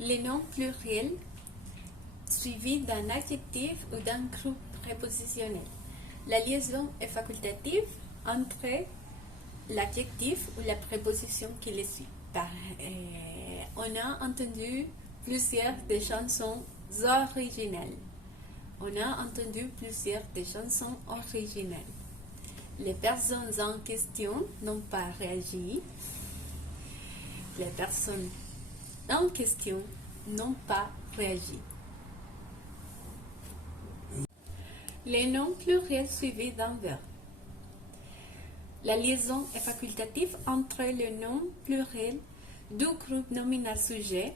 Les noms pluriels suivis d'un adjectif ou d'un groupe prépositionnel. La liaison est facultative entre l'adjectif ou la préposition qui le suit. On a entendu plusieurs des chansons originales. On a entendu plusieurs des chansons originales. Les personnes en question n'ont pas réagi. Les personnes en question n'ont pas réagi. Les noms pluriels suivis d'un verbe. La liaison est facultative entre le nom pluriel du groupe nominal sujet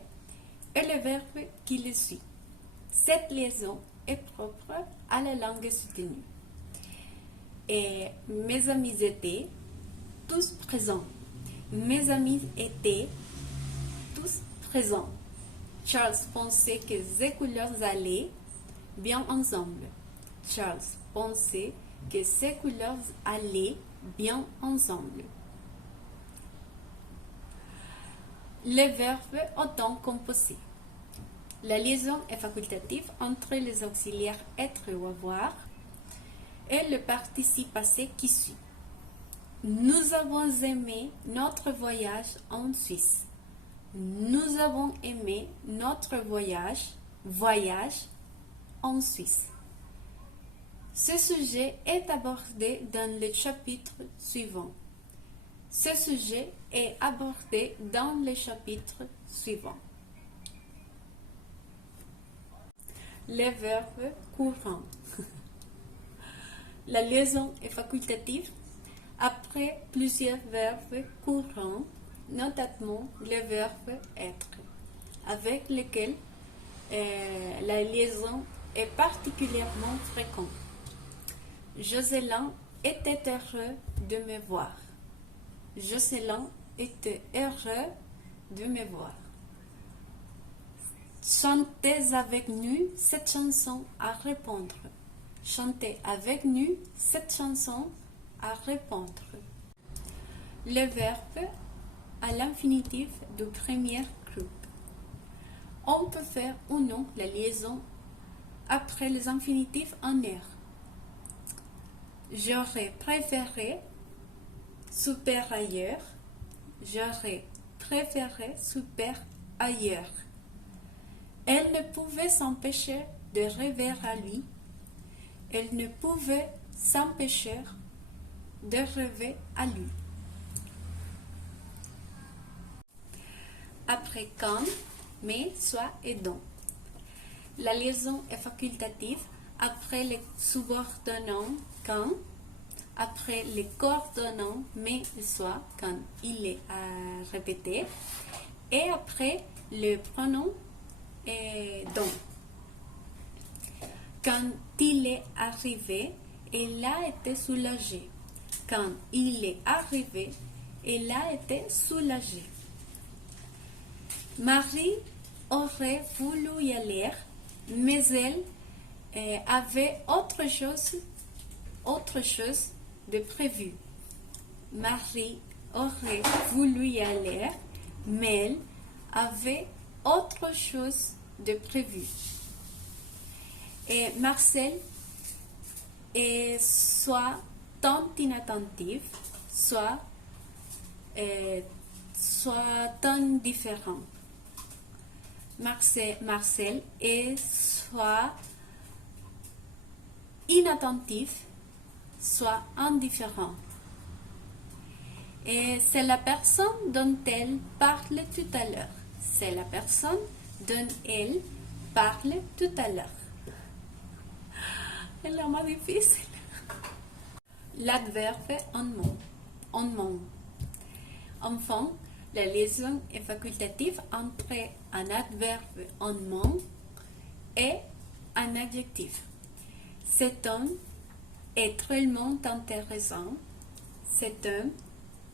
et le verbe qui le suit. Cette liaison est propre à la langue soutenue. Et mes amis étaient tous présents. Mes amis étaient tous présents. Charles pensait que ces couleurs allaient bien ensemble. Charles pensait que ces couleurs allaient bien ensemble. Les verbes au temps composé. La liaison est facultative entre les auxiliaires être ou avoir et le participe passé qui suit. Nous avons aimé notre voyage en Suisse. Nous avons aimé notre voyage en Suisse. Ce sujet est abordé dans le chapitre suivant. Ce sujet est abordé dans le chapitre suivant. Les verbes courants. La liaison est facultative après plusieurs verbes courants, notamment le verbe être, avec lequel la liaison est particulièrement fréquente. Jocelyn était heureux de me voir. Jocelyn était heureux de me voir. Chantez avec nous cette chanson à répondre. Chantez avec nous cette chanson à répondre. Le verbe à l'infinitif du premier groupe. On peut faire ou non la liaison après les infinitifs en R. J'aurais préféré super ailleurs. J'aurais préféré super ailleurs. Elle ne pouvait s'empêcher de rêver à lui. Elle ne pouvait s'empêcher de rêver à lui. Après quand, mais, soit et donc. La liaison est facultative après les subordonnants quand, après les coordonnants mais, soit quand il est à répéter, et après le pronom et donc. Quand il est arrivé, elle a été soulagée. Quand il est arrivé, elle a été soulagée. Marie aurait voulu y aller, mais elle avait autre chose de prévu. Marie aurait voulu y aller, mais elle avait autre chose de prévu. Et Marcel est soit tant inattentif, soit tant différent. Marcel est soit inattentif, soit indifférent. Et c'est la personne dont elle parle tout à l'heure. C'est la personne dont elle parle tout à l'heure. C'est la más difficile. L'adverbe en mon. Enfin, la liaison est facultative entre un adverbe en mon et un adjectif. Cet homme est drôlement intéressant. Cet homme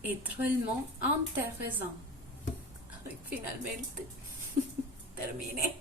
est drôlement intéressant. Finalmente, terminé.